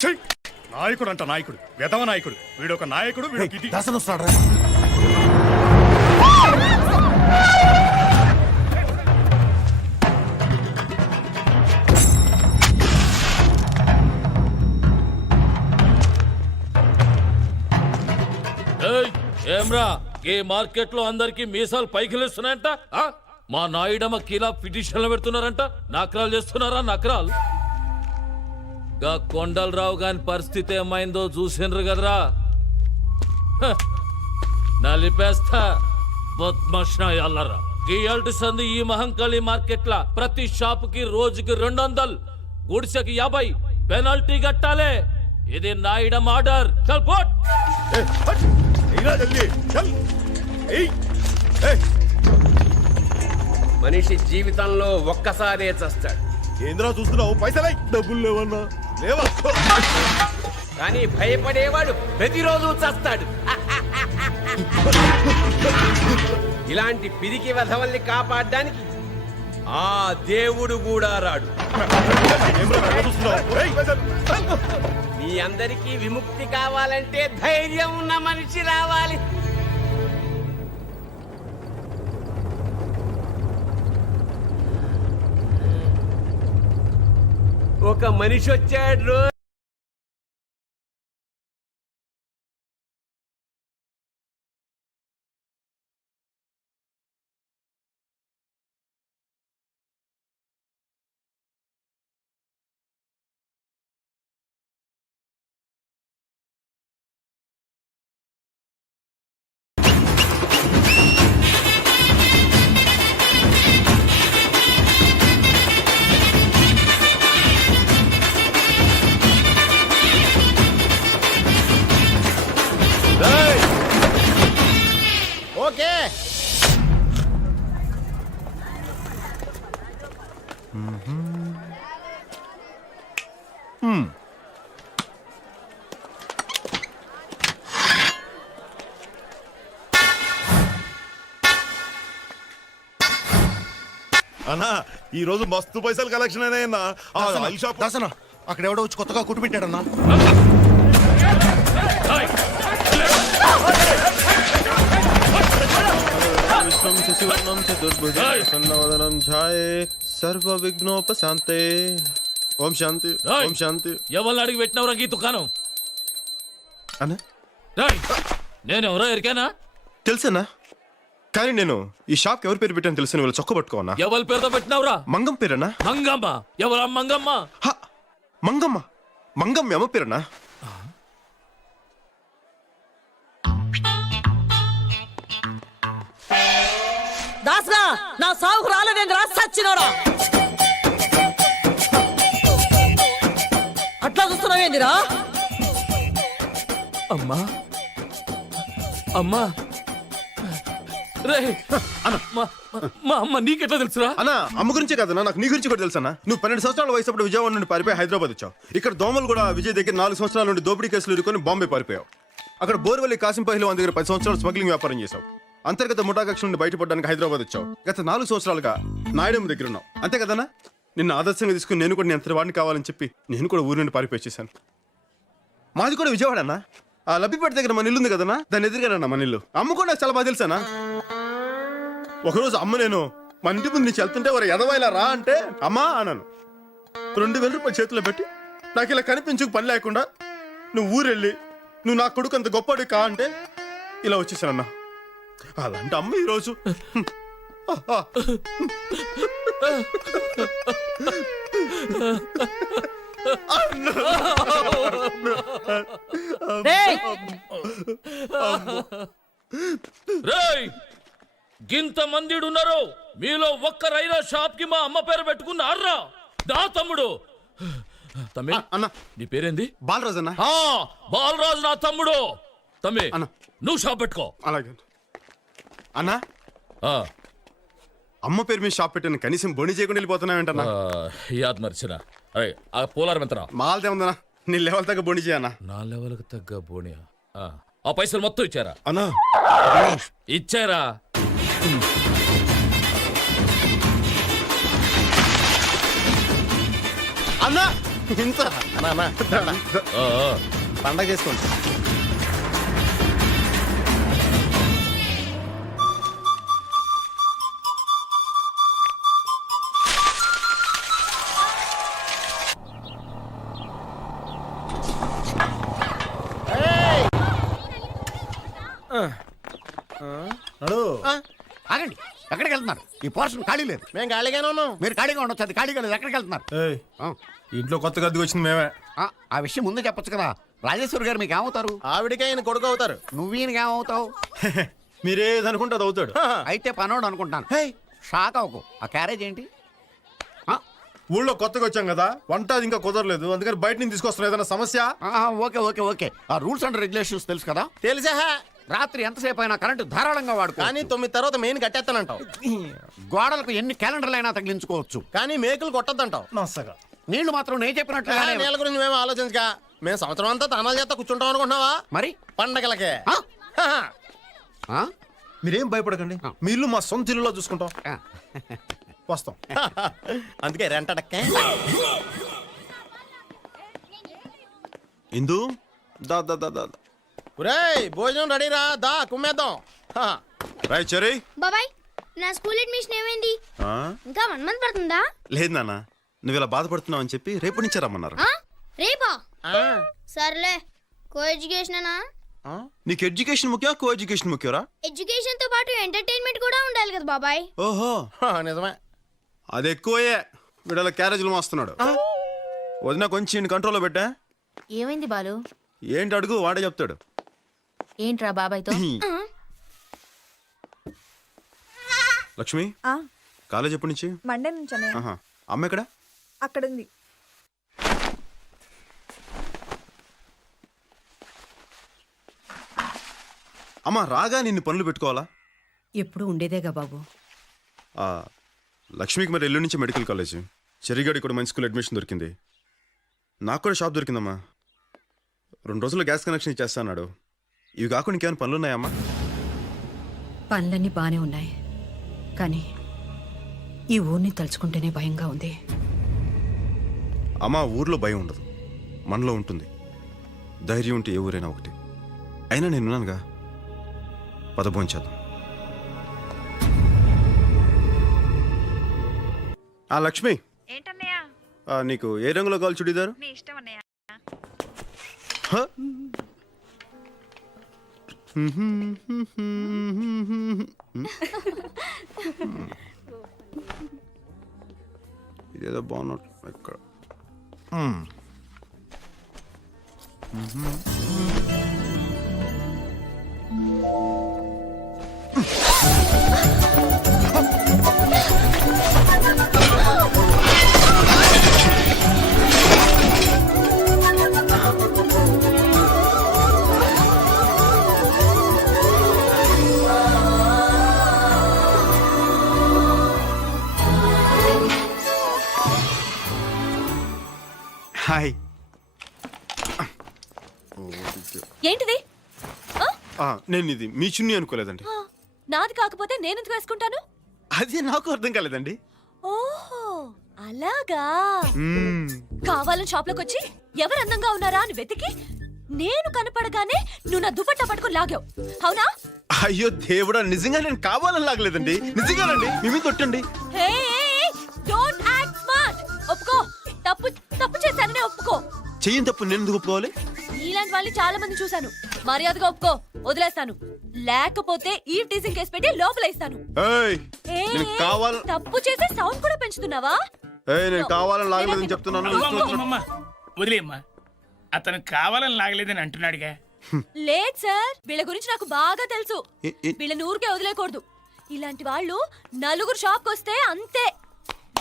నాయకుడు అంట నాయకుడు, వెధవ నాయకుడు. వీడొక నాయకుడు, వీడికి దర్శనం వస్తాడు. ఏమ్రా ఈ మార్కెట్ లో అందరికి మీసాలు పైకి లేస్తున్నాయంట. మా నాయుడమ్మ కీలా పిటిషన్లు పెడుతున్నారంట. నకరాలు చేస్తున్నారా? నకరాలు గా కొండలరావు గాని పరిస్థితి ఏమైందో చూసిండ్రు కదరా. నలిపేస్తా బద్మాషాయాలరా. గీయాల్టి సంది ఈ మహంకాళి మార్కెట్ లా ప్రతి షాప్ కి రోజుకి 200, గుడిసెకి 50 పెనాల్టీ కట్టాలే. ఇది నాయుడమ్మ ఆర్డర్. చల్ పోట్. మనిషి జీవితంలో ఒక్కసారే చస్తాడు. ఏంద్రా చూస్తున్నావు? పైసలై డబ్బులు లేవన్నా లేవా? కానీ భయపడేవాడు ప్రతిరోజు చస్తాడు. ఇలాంటి పిరికి వెధవల్ని కాపాడడానికి ఆ దేవుడు కూడా రాడు. మీ అందరికీ విముక్తి కావాలంటే ధైర్యం ఉన్న మనిషి రావాలి. ఒక మనిషి వచ్చాడు. ఓకే అన్నా ఈ రోజు మస్తు పైసలు కలెక్షన్ అయినా దర్శనం అక్కడ ఎవడో వచ్చి కొత్తగా కుట్టు పెట్టాడన్నా. శశివర్ణం చతుర్భుజం సన్నవదనం ఛాయే సర్వ విఘ్నోపశాంతే. ఓం శాంతి, ఓం శాంతి. ఎవరిని అడిగి పెట్టినవరా ఈ దుకాణం? అన్న నేను ఎవరో ఎరికానా? తెలుసన్నా, కానీ నేను ఈ షాప్ ఎవరి పేరు పెట్టాను తెలుసు. వీళ్ళు చొక్క పట్టుకోనా? ఎవరి పేరుతో పెట్టినవరా? మంగం పేరన్నా. మంగమ్మ? ఎవరా మంగమ్మ? మంగమ్మ, మంగమ్మ అమ్మ పేరన్నా. దాసరా నా సాగుకు రాలేదేంద్రా సచ్చినోడా. అట్లా చూస్తున్నావేందిరా? అమ్మా అమ్మా రే మా అమ్మ నీకెట్లా తెలుసురా? అన్నా అమ్మ గురించే కదన్నా, నాకు నీ గురించి కూడా తెలుసన్నా. నువ్వు 12 సంవత్సరాల వయసు అప్పుడు విజయవాడ నుండి పారిపోయి హైదరాబాద్ వచ్చావు. ఇక్కడ దోమలు కూడా విజయ్ దగ్గర 4 సంవత్సరాల నుండి దోపిడీ కేసులు ఇరుకొని బాంబే పారిపోయావు. అక్కడ బోర్వల్లి కాసింపహిలో దగ్గర 10 సంవత్సరాలు స్మగ్లింగ్ వ్యాపారం చేశావు. అంతర్గత ముఠాకక్ష నుండి బయటపడడానికి హైదరాబాద్ వచ్చావు. గత 4 సంవత్సరాలుగా నాయుడమ్మ దగ్గర ఉన్నావు. అంతే కదన్నా? నిన్ను ఆదర్శంగా తీసుకుని నేను కూడా ఎంత వాడిని కావాలని చెప్పి నేను కూడా ఊరి నుండి పారిపోయి వచ్చేసాను. మాది కూడా విజయవాడ అన్న. ఆ లబ్బిపేట దగ్గర మన ఇల్లు ఉంది కదన్నా, దాన్ని ఎదురుగానన్నా మన ఇల్లు. అమ్మ కూడా నాకు చాలా బాగా తెలుసానా. ఒకరోజు అమ్మ నేను మన ఇంటి ముందు నుంచి వెళ్తుంటే వారు ఎదవాయిలా రా అంటే అమ్మా అన్నాను. 2000 రూపాయలు చేతిలో పెట్టి నాకు ఇలా కనిపించుకు పని లేకుండా నువ్వు ఊరెళ్ళి నువ్వు నా కొడుకు అంత గొప్పడు కా అంటే ఇలా వచ్చేసానన్నా. అలాంటి అమ్మ ఈరోజు గింత మంది ఉన్నారు, మీలో ఒక్కరైనా షాప్ కి మా అమ్మ పేరు పెట్టుకున్నారా? దా తమ్ముడు. తమ్మి అన్న నీ పేరేంది? బాలరాజు అన్న. బాలరాజు నా తమ్ముడు. తమ్మి అన్న నువ్వు షాప్ పెట్టుకో. అలాగే అన్నా. అమ్మ పేరు మీద షాప్ పెట్టాను, కనీసం బొని చేయకుండా వెళ్ళిపోతున్నావేంటన్నా? యాద్ మర్చిన. అరే ఆ పోలారం ఎంతనా? మాలదే ఉందన్నా, నీ లెవెల్ తగ్గ బొని చేయన్నా. నా లెవెల్కి తగ్గ బోనియా? ఆ పైసలు మొత్తం ఇచ్చారా? అన్నా ఇచ్చారా? అన్నా ఇంత నాన్న ఆ, ఆ. పండగ చేసుకోండి. నడు ఆగండి ఎక్కడికి వెళ్తున్నారు? ఈ పోర్షన్ ఖాళీ లేదు. మేము ఖాళీగానే ఉన్నాం. మీరు ఖాళీగా ఉండొచ్చు, అది ఖాళీగా లేదు. ఎక్కడికి వెళ్తున్నారు? ఏయ్, ఆ, ఇంట్లో కొత్తగా అద్దెకి వచ్చింది మేమే. ఆ విషయం ముందే చెప్పొచ్చు కదా. రాజేశ్వరి గారు మీకు ఏమవుతారు? ఆవిడకే ఆయన కొడుకు అవుతారు. నువ్వీయనకి ఏమవుతావు? మీరేదనుకుంటే అది అవుతాడు. అయితే పనోడు అనుకుంటాను. షాక్ అవ్వకు. ఆ క్యారేజ్ ఏంటి? ఆ, ఊళ్ళో కొత్తగా వచ్చాం కదా, వంట అది ఇంకా కుదరలేదు, అందుకని బయట నుంచి తీసుకొస్తున్నా. ఏదైనా సమస్య? Okay okay okay. ఆ రూల్స్ అండ్ రెగ్యులేషన్స్ తెలుసు కదా. తెలిసా? రాత్రి ఎంతసేపు అయినా కరెంటు ధారాళంగా వాడుకో. కానీ 9 తర్వాత మెయిన్ కట్టేస్తానంటావు. గోడలకు ఎన్ని క్యాలెండర్లు అయినా తగిలించుకోవచ్చు. కానీ మేకులు కొట్టద్దంటావు. నచ్చగా నీళ్లు మాత్రం నేను చెప్పినట్లుగానే. నీళ్ళ గురించి మేము ఆలోచించగా మేము సంవత్సరం అంతా తనాలు చేస్తా కూర్చుంటాం అనుకుంటున్నావా? మరి పండగలకే. ఆ? ఆ? మీరేం భయపడకండి, మీ ఇల్లు మా సొంత ఇల్లులో చూసుకుంటాం. ఆ. వస్తాం. అందుకే రెంటడక్కే. ఇందు దా దా దా దా. ఒరేయ్ భోజనం రెడీ రా, దా కుమ్మేద్దాం. రాయ్ చెరీ. బాబాయ్ నా స్కూల్ అడ్మిషన్ ఏమైంది? ఇంకా 1 మంత్ పడుతుందా? లేదు నాన్న, నువ్వు ఇలా బాధపడుతున్నావు అని చెప్పి రేపు నుంచి రమ్మన్నారు. ఆ? రేపా? సర్లే. కో ఎడ్యుకేషనేనా? నీకు ఎడ్యుకేషన్ ముఖ్యం, కో ఎడ్యుకేషన్ ముఖ్యరా? ఎడ్యుకేషన్ తో పాటు ఎంటర్టైన్మెంట్ కూడా ఉండాలి కదా బాబాయ్. ఓహో, నిజమే. అది ఎక్కువే. వీడల క్యారేజీలు మోస్తున్నాడు. వదిన కొంచెం కంట్రోల్లో పెట్టా. ఏమైంది బాలు? ఏంటి అడుగు, వాడే చెప్తాడు. ఏంట్రా బాబాయ్తో? లక్ష్మి, కాలేజ్ ఎప్పటి నుంచి? మండే నుంచి ఆహా. అమ్మ ఎక్కడ? అక్కడుంది. అమ్మ రాగా నిన్ను పనులు పెట్టుకోవాలా? ఎప్పుడు ఉండేదేగా బాబు. ఆ, లక్ష్మికి మరి ఎల్లుండి నుంచి మెడికల్ కాలేజ్, చెరిగాడి కూడా మంచి స్కూల్ అడ్మిషన్ దొరికింది. నాకు కూడా షాప్ దొరికిందమ్మా. 2 రోజుల్లో గ్యాస్ కనెక్షన్ ఇచ్చేస్తా అన్నాడు. ఇవి కాకుండా ఇంకేమైనా పనులు ఉన్నాయమ్మా? పనులన్నీ బానే ఉన్నాయి, కానీ ఈ ఊరిని తలుచుకుంటేనే భయంగా ఉంది. అమ్మా, ఊర్లో భయం ఉండదు, మనలో ఉంటుంది. ధైర్యం ఉంటే ఏ ఊరైనా ఒకటి. అయినా నేనున్నానుగా, పదభోంచేద్దాం. ఆ లక్ష్మి, ఏంటన్నయ్యా? నీకు ఏ రంగులో కావాలి చుడీదారు? నీ ఇష్టం అన్నయ్య. హ? ఇదేదో బాగున్నట్టు ఇక్కడ. హాయ్. ఏంటిది? నేను ఇది మీ చున్నీ అనుకోలేదండి. నాది కాకపోతే నేనెందుకు వేసుకుంటాను? అది నాకు అర్థం కాలేదండి. ఓహో అలాగా. కావాలని షాప్ లోకి వచ్చి ఎవరు అందంగా ఉన్నారా అని వెతికి నేను కనపడగానే నువ్వు నా దుపట్టా పట్టుకుని లాగావు, అవునా? అయ్యో దేవుడా, నిజంగా నేను కావాలని లాగలేదండి. నిజంగానండి, మీ మీద తొట్టండి. Don't act smart. ఒప్పుకో, తప్పు తప్పు చేశాననే ఒప్పుకో. చెయ్యని తప్పు నేను ఎందుకు ఒప్పుకోవాలి? ఇలాంటి వాళ్ళని చాలా మంది చూశాను. మర్యాదగా ఒప్పుకో, వదిలేస్తాను. లేకపోతే ఈ టీజింగ్ కేసు పెట్టి లోపలేస్తాను. నేను కావాలని తప్పు చేసే సౌండ్ కూడా పెంచుతున్నావా? నేను కావాలని లాగలేదని చెప్తున్నాను. వదిలేమ్మా, అతను కావాలని లాగలేదని అంటున్నాడుగా. లేదు సార్, వీళ్ళ గురించి నాకు బాగా తెలుసు. వీళ్ళని ఊరికే వదిలేకూడదు. ఇలాంటి వాళ్ళు నలుగురు షాప్కి వస్తే అంతే,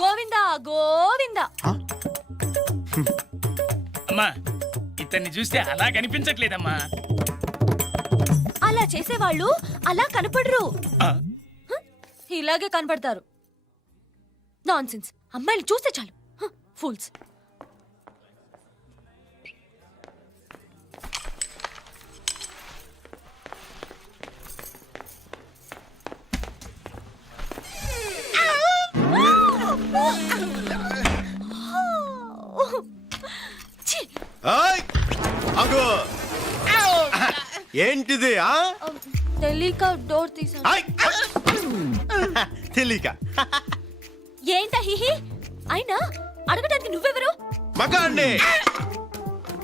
గోవిందా గోవిందా. అమ్మా, ఇతన్ని చూస్తే అలా కనిపించట్లేదమ్మా. అలా చేసేవాళ్ళు అలా కనపడరు, ఇలాగే కనపడతారు. నాన్సెన్స్. అమ్మాయిలు చూస్తే చాలు ఫూల్స్. ఆగు. ఏంటిది ఆ తెలియక డోర్ తీసాను. ఆయ్. తెలియక ఏంటా హిహి? అయినా అడగడానికి నువ్వెవరు? మగాడిని.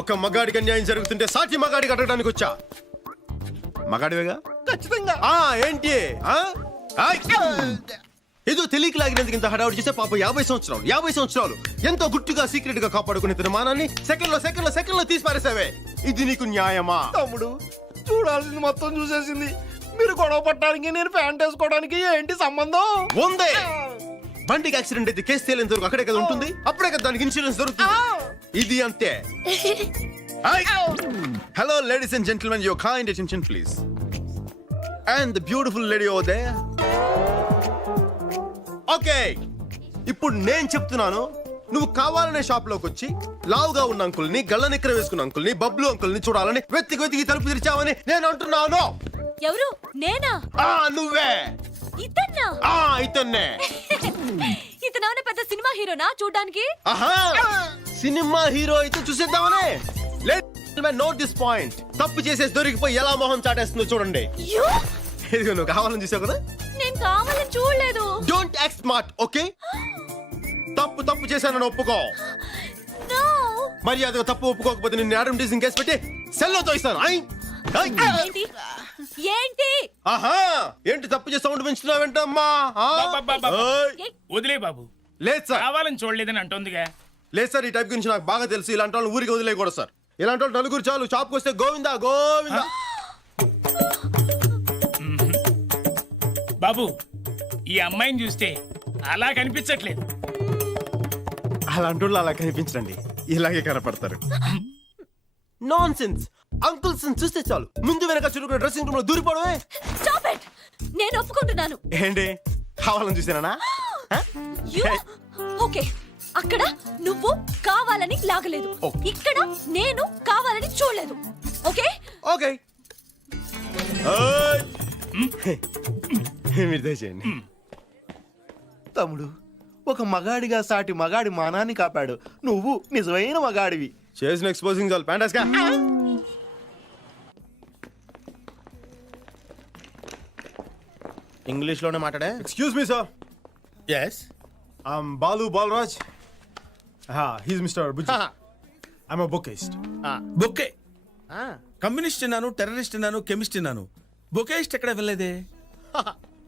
ఒక మగాడికి అన్యాయం జరుగుతుంటే సాటి మగాడికి అడగడానికి వచ్చా. మగాడివేగా? ఖచ్చితంగా. ఏంటి ఆ? ఆయ్. ఏదో తెలియక లాగినందుకు ఇంత హడావుడి చేస్తే పాప 50 సంవత్సరాలు ఎంతో గుట్టుగా సీక్రెట్ గా కాపాడుకునే తన మానాన్ని సెకండ్ లో తీసి పారేసావే. ఇది నీకు న్యాయమా? తమ్ముడు చూడాల్సింది మొత్తం చూసేసింది. మీరు గొడవ పట్టడానికి నేను ప్యాంట్ వేసుకోవడానికి ఏంటి సంబంధం? ఉందే. బండికి యాక్సిడెంట్ అయితే కేసు తేలేంత వరకు అక్కడే కదా ఉంటుంది. అప్పుడే కదా దానికి ఇన్సూరెన్స్ దొరుకుతుంది. ఇది అంతే. Hello ladies and gentlemen, your kind attention please. And the beautiful lady over there. Okay, ఇప్పుడు నేను చెప్తున్నాను. నువ్వు కావాలనే షాప్ లోకి వచ్చి లావుగా ఉన్న అంకుల్ని, గళ్ళ నిక్కర వేసుకున్న అంకుల్ని, బబ్లు అంకుల్ని చూడాలని వెతికి తలుపు తెరిచావని నేను అంటున్నాను. ఎవరు? నేనా? నువ్వే. ఇతన్నా? ఇతన్నే. ఇతను పెద్ద సినిమా హీరోనా చూడ్డానికి? సినిమా హీరో అయితే చూసేద్దామనే. Note this point. తప్పు చేసేసి దొరికిపోయి ఎలా మొహం చాటేస్తుందో చూడండి. ఇదిగో నువ్వు కావాలని చూసావు కదా. నేను కావాలని చూడలేదు. Don't act smart, okay? తప్పు చేశానని ఒప్పుకో. నో. మరి అది తప్పు ఒప్పుకోకపోతే నిన్ను యాడమ్ టీసింగ్ కేసు పెట్టి సెల్లో తోయిస్తాను. ఏంటి? ఏంటి? ఏంటి తప్పు చేసి సౌండ్ పెంచుతున్నావేంటమ్మా? వదిలే బాబు. లేదు సార్, కావాలని చూడలేదని అంటోందిగా. లేదు సార్, ఈ టైప్ గురించి నాకు బాగా తెలుసు. ఇలాంటి వాళ్ళు ఊరికి వదిలేయకూడదు సార్. ఇలాంటి వాళ్ళు నలుగురు చాలు. షాప్కి వస్తే గోవిందా గోవిందా. బాబు, ఈ అమ్మాయిని చూస్తే అలా కనిపించట్లేదు. అలాంటి వాళ్ళు అలా కనిపించండి, ఇలాగే కనపడతారు. Non sense. అంకుల్స్ చూస్తే చాలు ముందు వెనక చురుకున్న డ్రెస్సింగ్ రూమ్ లో దూరిపోవడమే. Stop it. నేను ఒప్పుకుంటున్నాను. ఏంటి కావాలని చూసానా? ఓకే, అక్కడ నువ్వు కావాలని లాగలేదు, ఇక్కడ నేను కావాలని చూడలేదు. Okay okay. మీరు దయచేయండి. తమ్ముడు, ఒక మగాడిగా సాటి మగాడి మానాన్ని కాపాడు. నువ్వు నిజమైన మగాడివి. చేసిన ఎక్స్పోజింగ్ చాలు. ప్యాంటాస్గా ఇంగ్లీష్ లోనే మాట్లాడే. Excuse me sir. Yes. Balu Balaraj. He's mister Bujji. I'm a bookist. Bouquet. Communist అన్నాను, టెర్రరిస్ట్ అన్నాను, కెమిస్ట్ అన్నాను. బొకేస్ట్ ఎక్కడ వెళ్ళలేదే.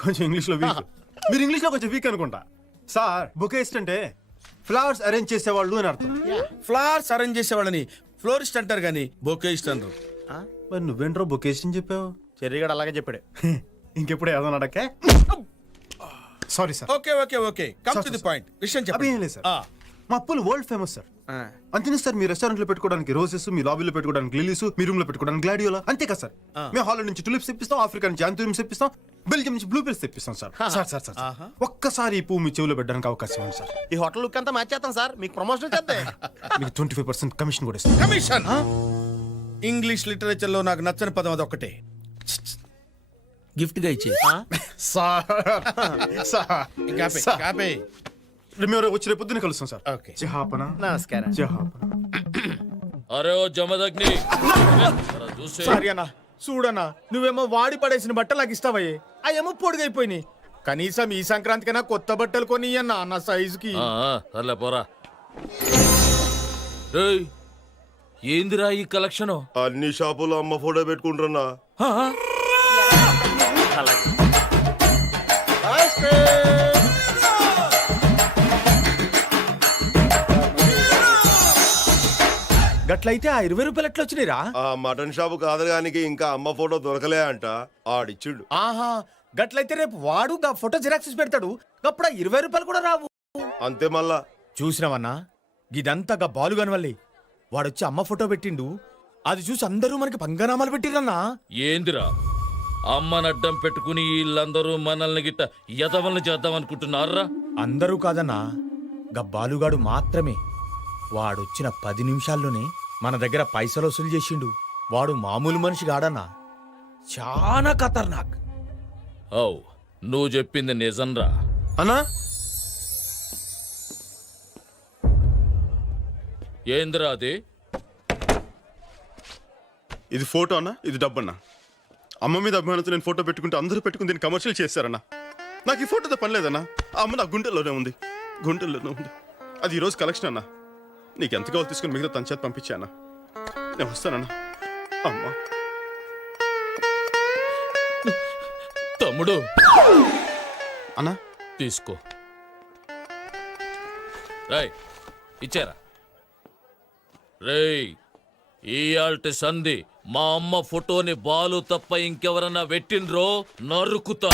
కొంచెం ఇంగ్లీష్ లో వీక్. మీరు ఇంగ్లీష్ లో కొంచెం వీక్ అనుకుంటా. సార్, బుకేస్ట్ అంటే ఫ్లవర్స్ అరేంజ్ చేసేవాళ్ళు అని అర్థం. ఫ్లవర్స్ అరేంజ్ చేసేవాళ్ళని ఫ్లోరిస్ట్ అంటారు కానీ బొకేస్ట్ అనరు. మరి నువ్వేంట్రో బుకేస్ట్ అని చెప్పావు? చెర్రిగాడు అలాగే చెప్పాడు. ఇంకెప్పుడు ఏదో అడక్కే. Sorry sir. Okay okay okay, come to the point. విషయం అవి ఏం లేదు సార్. మా అప్పులు వరల్డ్ ఫేమస్ సార్. అంతేనా సార్? మీ రెస్టారెంట్ లో పెట్టుకోవడానికి రోజెస్, మీ లాబీలో పెట్టుకోవడానికి లిలీస్, మీ రూమ్ లో పెట్టుకోవడానికి గ్లాడియోలా, అంతే కదా సార్? మేము హాలండ్ నుంచి టులిప్స్ తెప్పిస్తాం, ఆఫ్రికా నుంచి యాంథూరియం తెప్పిస్తాం, బెల్జియం నుంచి బ్లూబెల్స్ తెప్పిస్తాం సార్. సార్ సార్ సార్ ఒక్కసారి ఈ పువ్వు మీ చెవులో పెట్టడానికి అవకాశం ఉంది సార్. ఈ హోటల్ లుక్ అంతా మార్చేస్తాం సార్. మీకు ప్రమోషన్ చేస్తే మీకు 25% కమిషన్ కూడా ఇస్తాం. కమిషన్. ఇంగ్లీష్ లిటరేచర్ లో నాకు నచ్చని పదం అది ఒక్కటే. గిఫ్ట్ గా ఇచ్చే. మీరు వచ్చి రేపు పొద్దున్న కలుస్తాం సార్. ఓకే. జహాపన. నమస్కారం. జహాపన. అరే ఓ జమదగ్ని, చూసే సారీ అన్న, చూడన్నా, నువ్వేమో వాడి పడేసిన బట్టలు నాకు ఇస్తావయ్యే. అవేమో పొడిగైపోయినాయి. కనీసం ఈ సంక్రాంతికైనా కొత్త బట్టలు కొని అన్న నా సైజుకి. సర్లే పోరా. ఏయ్, ఏందిరా ఈ కలెక్షన్? అన్ని షాపులో అమ్మ ఫోటో పెట్టుకుంటున్నా. గట్లయితే ఆ 20 రూపాయలు ఎట్లా వచ్చినాయిరా? ఆ మటన్ షాపు కాదగానికి ఇంకా అమ్మ ఫోటో దొరకలే అంట. ఆడిచ్చిండు. ఆహా, గట్లయితే రేపు వాడు గా ఫోటో జిరాక్స్ పెడతాడు. అప్పుడు 20 రూపాయలు కూడా రావు. అంతే మళ్ళా. చూసినావన్నా, ఇదంతా గా బాలుగాని వల్లే. వాడొచ్చి అమ్మ ఫోటో పెట్టిండు. అది చూసి అందరూ మనకి పంగనామాలు పెట్టిరన్నా. ఏందిరా అమ్మనడ్డం పెట్టుకుని వీళ్ళందరూ మనల్ని గిట్ట యదవల్ని చేద్దాం అనుకుంటున్నారా? అందరూ కాదన్నా, గా బాలుగాడు మాత్రమే. వాడొచ్చిన 10 నిమిషాల్లోనే మన దగ్గర పైసలు వసూలు చేసిండు. వాడు మామూలు మనిషి కాడన్నా, చాలా ఖతర్నాక్. ఓ, నువ్వు చెప్పింది నిజంరా అన్నా? ఏందిరా అది? ఇది ఫోటో అన్నా, ఇది డబ్బు అన్నా. అమ్మ మీద అభిమానంతో నేను ఫోటో పెట్టుకుంటే అందరూ పెట్టుకుని దీన్ని కమర్షియల్ చేశారన్నా. నాకు ఈ ఫోటోతో పని లేదన్నా. ఆ అమ్మ నా గుండెల్లోనే ఉంది, గుండెల్లోనే ఉంది. అది ఈరోజు కలెక్షన్ అన్నా. నీకు ఎంత కావాలి తీసుకుని మిగతా తన చేత పంపించానా. నేను వస్తానన్నా. అమ్మా తమ్ముడు అన్నా. తీసుకో. రేయ్ ఇచ్చారా? రేయ్ ఇయాల్టి సంధి మా అమ్మ ఫోటోని బాలు తప్ప ఇంకెవరన్నా పెట్టిండ్రో నరుకుతా.